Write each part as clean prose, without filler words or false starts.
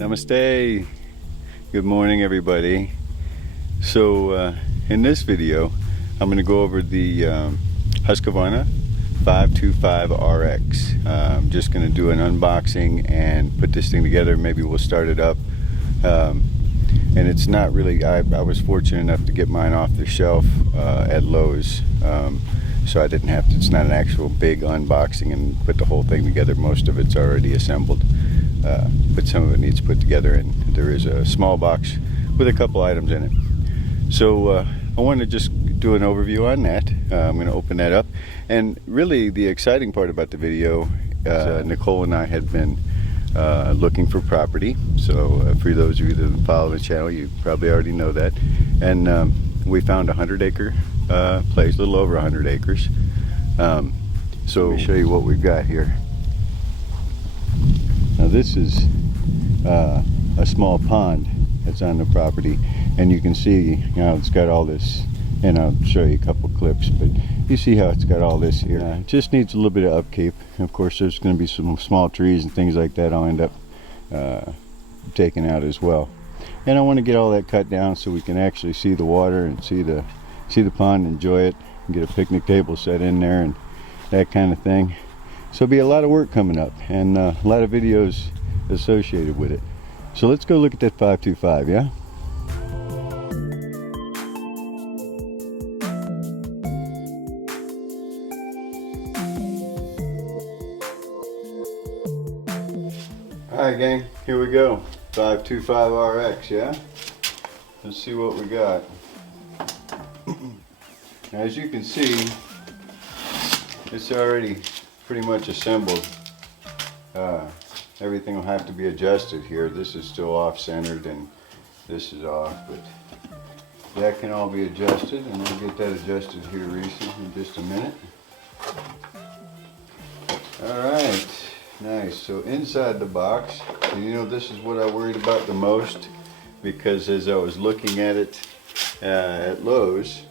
Namaste. Good morning, everybody. So in this video I'm going to go over the Husqvarna 525RX. I'm just going to do an unboxing and put this thing together. Maybe we'll start it up. And it's not really, I was fortunate enough to get mine off the shelf at Lowe's. So I didn't have to, it's not an actual big unboxing and put the whole thing together. Most of it's already assembled. But some of it needs put together, and there is a small box with a couple items in it. So I want to just do an overview on that. I'm going to open that up, and really the exciting part about the video, Nicole and I had been looking for property. So for those of you that follow the channel, you probably already know that. And we found a 100-acre place, a little over 100 acres. So let me show you what we've got here. Now this is a small pond that's on the property, and you can see, you know, it's got all this, and I'll show you a couple clips, but you see how it's got all this here. It just needs a little bit of upkeep. Of course, there's going to be some small trees and things like that I'll end up taking out as well. And I want to get all that cut down so we can actually see the water and see the pond, enjoy it, and get a picnic table set in there and that kind of thing. So it'll be a lot of work coming up, and a lot of videos associated with it. So let's go look at that 525, yeah? Alright gang, here we go. 525RX, yeah? Let's see what we got. As you can see, it's already pretty much assembled. Everything will have to be adjusted here. This is still off-centered and this is off, but that can all be adjusted, and we'll get that adjusted here recently in just a minute. Alright, nice. So inside the box, and you know, this is what I worried about the most, because as I was looking at it at Lowe's,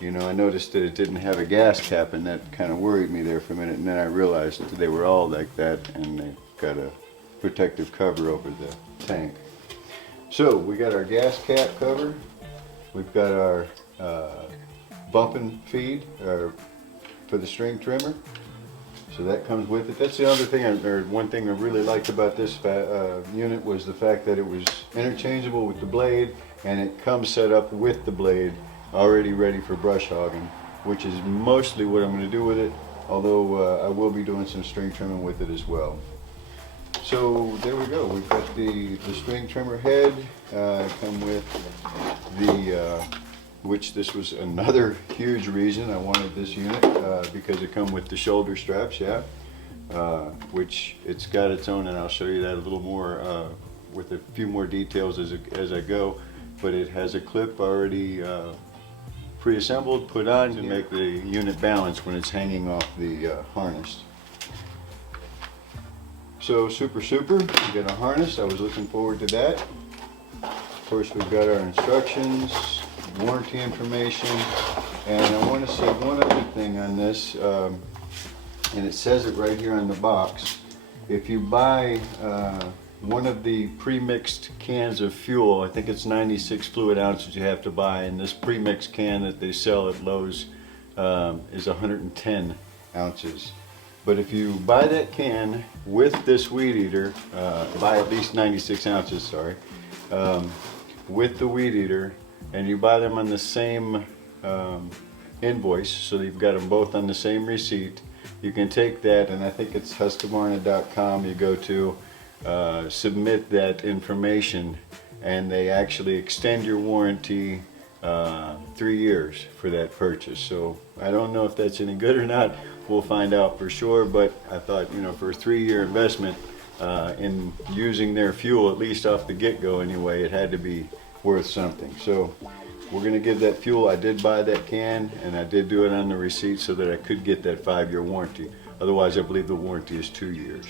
you know, I noticed that it didn't have a gas cap, and that kind of worried me there for a minute, and then I realized that they were all like that, and they got a protective cover over the tank. So we got our gas cap cover, we've got our bump and feed for the string trimmer, so that comes with it. That's the other thing, or one thing I really liked about this unit, was the fact that it was interchangeable with the blade, and it comes set up with the blade already ready for brush hogging, which is mostly what I'm going to do with it, although I will be doing some string trimming with it as well. So there we go. We've got the string trimmer head, come with the, which this was another huge reason I wanted this unit, because it come with the shoulder straps, yeah, which it's got its own, and I'll show you that a little more with a few more details as I go, but it has a clip already pre-assembled, put on to make the unit balance when it's hanging off the harness. So super, we got a harness. I was looking forward to that. Of course, we've got our instructions, warranty information, and I want to say one other thing on this, and it says it right here on the box. If you buy one of the pre-mixed cans of fuel, I think it's 96 fluid ounces you have to buy, and this pre-mixed can that they sell at Lowe's is 110 ounces. But if you buy that can with this weed eater, buy at least 96 ounces, sorry, with the weed eater, and you buy them on the same invoice, so you've got them both on the same receipt, you can take that, and I think it's Husqvarna.com, you go to, submit that information, and they actually extend your warranty 3 years for that purchase. So I don't know if that's any good or not. We'll find out for sure, but I thought, you know, for a 3-year investment in using their fuel, at least off the get-go anyway, it had to be worth something. So we're going to give that fuel. I did buy that can, and I did do it on the receipt so that I could get that 5-year warranty. Otherwise, I believe the warranty is 2 years.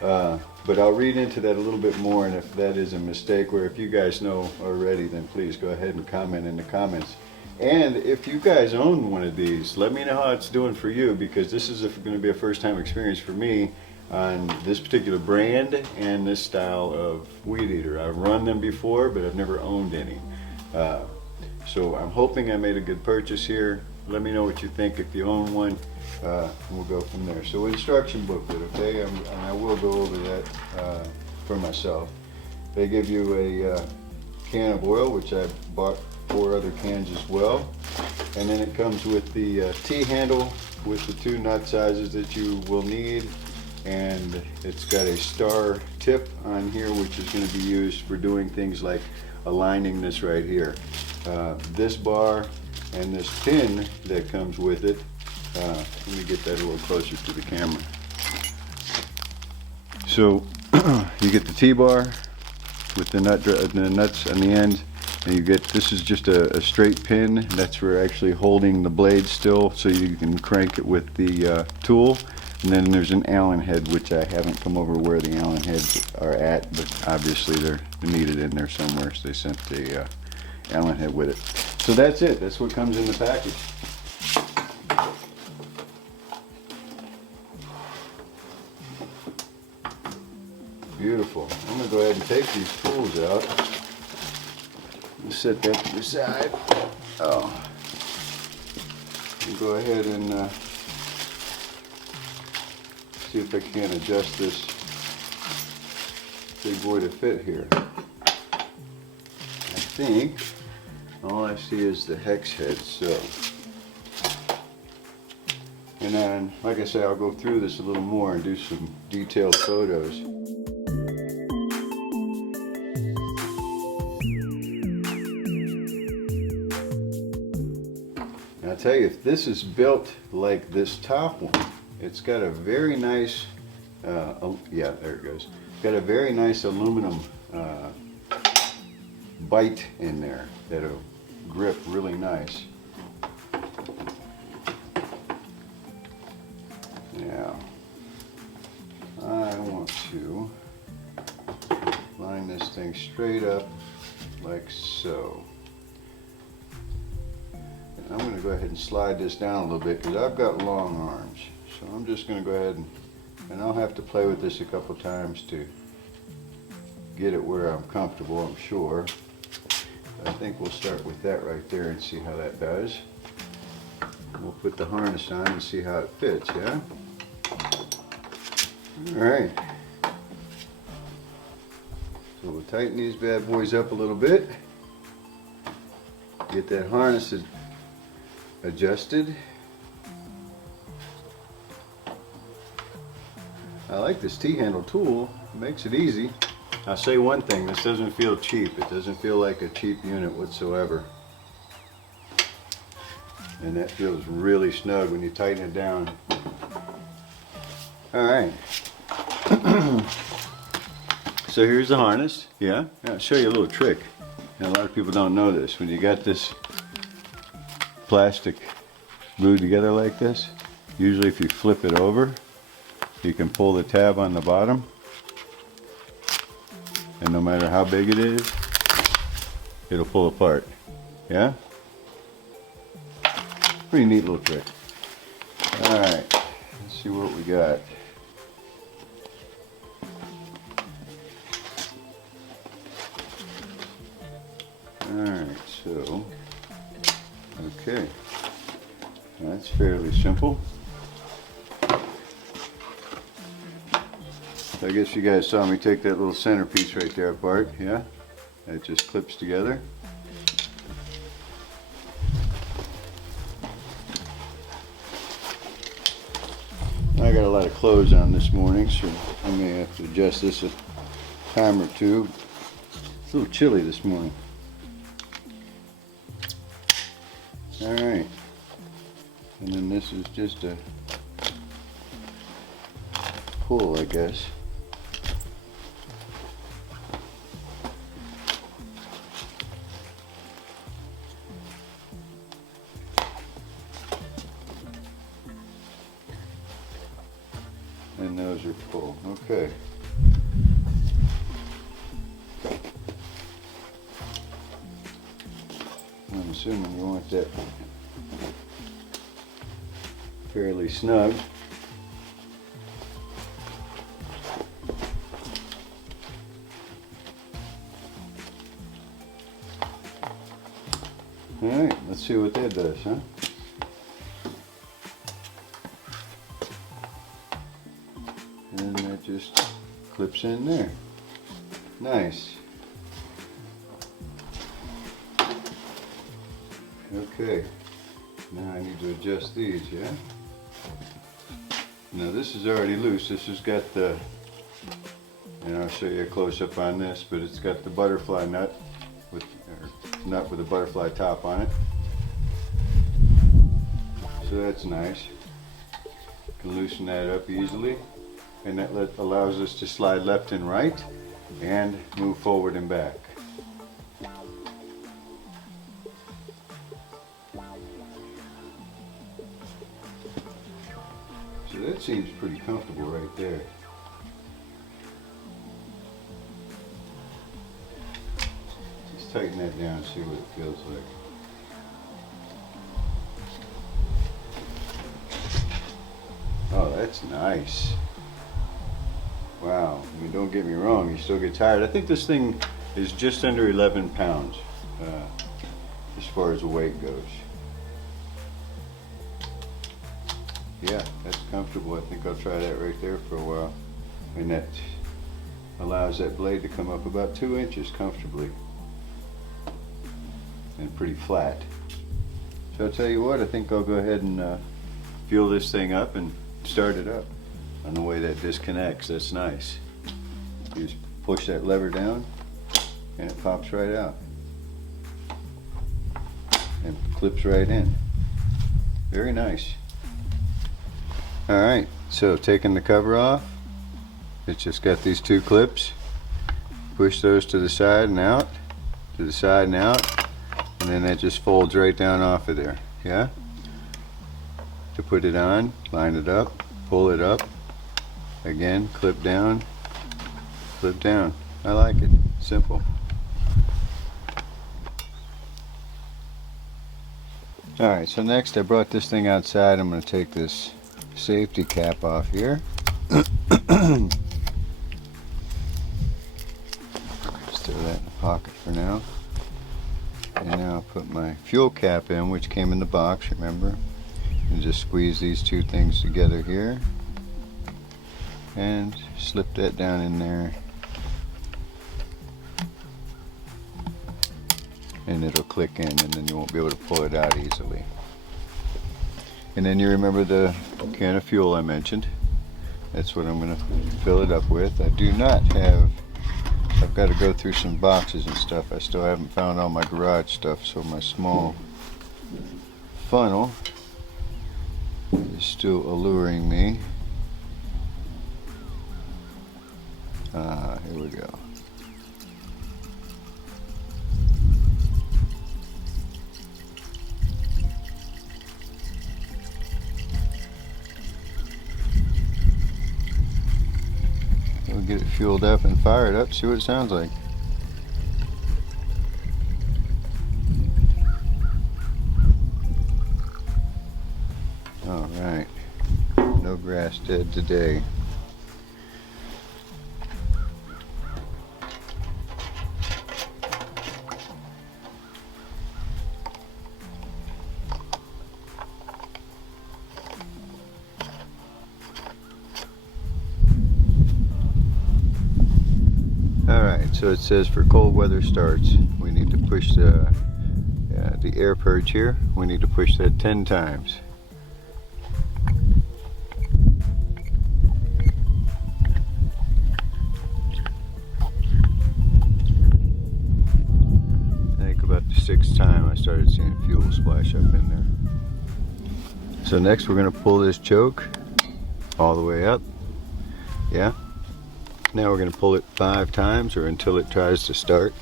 But I'll read into that a little bit more, and if that is a mistake, or if you guys know already, then please go ahead and comment in the comments. And if you guys own one of these, let me know how it's doing for you, because this is going to be a first-time experience for me. on this particular brand and this style of weed eater. I've run them before, but I've never owned any. So I'm hoping I made a good purchase here. Let me know what you think if you own one. We'll go from there. So instruction booklet, okay? And I will go over that for myself. They give you a can of oil, which I bought 4 other cans as well. And then it comes with the T-handle with the 2 nut sizes that you will need. And it's got a star tip on here, which is going to be used for doing things like aligning this right here. This bar and this pin that comes with it. Let me get that a little closer to the camera. So you get the T-bar with the nuts on the end, and you get, this is just a straight pin. That's for actually holding the blade still, so you can crank it with the tool. And then there's an Allen head, which I haven't come over where the Allen heads are at, but obviously they're needed in there somewhere, so they sent the Allen head with it. So that's it. That's what comes in the package. Beautiful. I'm going to go ahead and take these tools out. Let's set that to the side. Oh. We'll go ahead and see if I can adjust this big boy to fit here. I think all I see is the hex head, so. And then, like I say, I'll go through this a little more and do some detailed photos. And I'll tell you, if this is built like this top one, it's got a very nice, yeah, there it goes. Got a very nice aluminum bite in there that'll grip really nice. Now, I want to line this thing straight up like so. And I'm going to go ahead and slide this down a little bit because I've got long arms. So I'm just going to go ahead and I'll have to play with this a couple times to get it where I'm comfortable, I'm sure. I think we'll start with that right there and see how that does. We'll put the harness on and see how it fits, yeah? Alright. So we'll tighten these bad boys up a little bit. Get that harness adjusted. I like this T-handle tool. It makes it easy. I'll say one thing, this doesn't feel cheap. It doesn't feel like a cheap unit whatsoever. And that feels really snug when you tighten it down. Alright. So here's the harness. Yeah? I'll show you a little trick. And a lot of people don't know this. When you got this plastic glued together like this, usually if you flip it over, you can pull the tab on the bottom, and no matter how big it is, it'll pull apart. Yeah? Pretty neat little trick. Alright, let's see what we got. Alright, so, okay, that's fairly simple. I guess you guys saw me take that little centerpiece right there apart, yeah? It just clips together. I got a lot of clothes on this morning, so I may have to adjust this a time or two. It's a little chilly this morning. Alright, and then this is just a pull, I guess. And those are full. Okay. I'm assuming you want that fairly snug. see what that does, huh? And that just clips in there. Nice. Okay, now I need to adjust these, yeah? Now this is already loose. This has got the, and I'll show you a close-up on this, but it's got the butterfly nut with, or nut with a butterfly top on it. So that's nice. You can loosen that up easily, and that allows us to slide left and right and move forward and back. So that seems pretty comfortable right there. Let's tighten that down, see what it feels like. Oh, that's nice. Wow, I mean, don't get me wrong, you still get tired. I think this thing is just under 11 pounds as far as the weight goes. Yeah, that's comfortable. I think I'll try that right there for a while. And that allows that blade to come up about 2 inches comfortably. And pretty flat. So I'll tell you what, I think I'll go ahead and fuel this thing up and start it up. On the way that disconnects, that's nice. You just push that lever down and it pops right out. And clips right in. Very nice. Alright, so taking the cover off, it's just got these 2 clips. Push those to the side and out, to the side and out, and then that just folds right down off of there. Yeah? To put it on, line it up, pull it up, again, clip down, clip down. I like it. Simple. Alright, so next I brought this thing outside. I'm going to take this safety cap off here. Just throw that in the pocket for now. And now I'll put my fuel cap in, which came in the box, remember? And just squeeze these 2 things together here. And slip that down in there. And it'll click in, and then you won't be able to pull it out easily. And then you remember the can of fuel I mentioned. That's what I'm going to fill it up with. I do not have, I've got to go through some boxes and stuff. I still haven't found all my garage stuff, so my small funnel is still alluring me. Here we go. We'll get it fueled up and fire it up, see what it sounds like. Alright, no grass dead today. So it says for cold weather starts, we need to push the air purge here. We need to push that 10 times. I think about the 6th time I started seeing fuel splash up in there. So next we're going to pull this choke all the way up. Yeah. Now we're going to pull it 5 times or until it tries to start.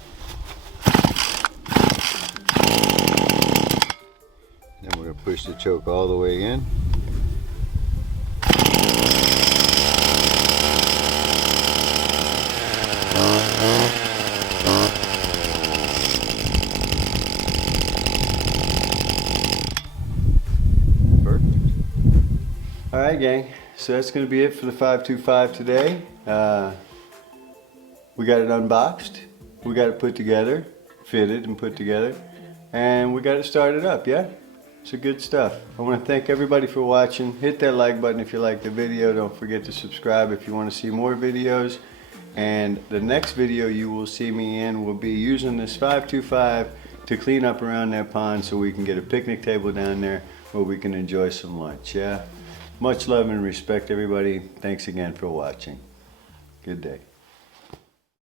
Then we're going to push the choke all the way in. Perfect. Alright gang, so that's going to be it for the 525 today. We got it unboxed, we got it put together, fitted and put together. and we got it started up, yeah? So good stuff. I want to thank everybody for watching. Hit that like button if you like the video. Don't forget to subscribe if you want to see more videos. And the next video you will see me in will be using this 525 to clean up around that pond so we can get a picnic table down there where we can enjoy some lunch, yeah? Much love and respect, everybody. Thanks again for watching. Good day.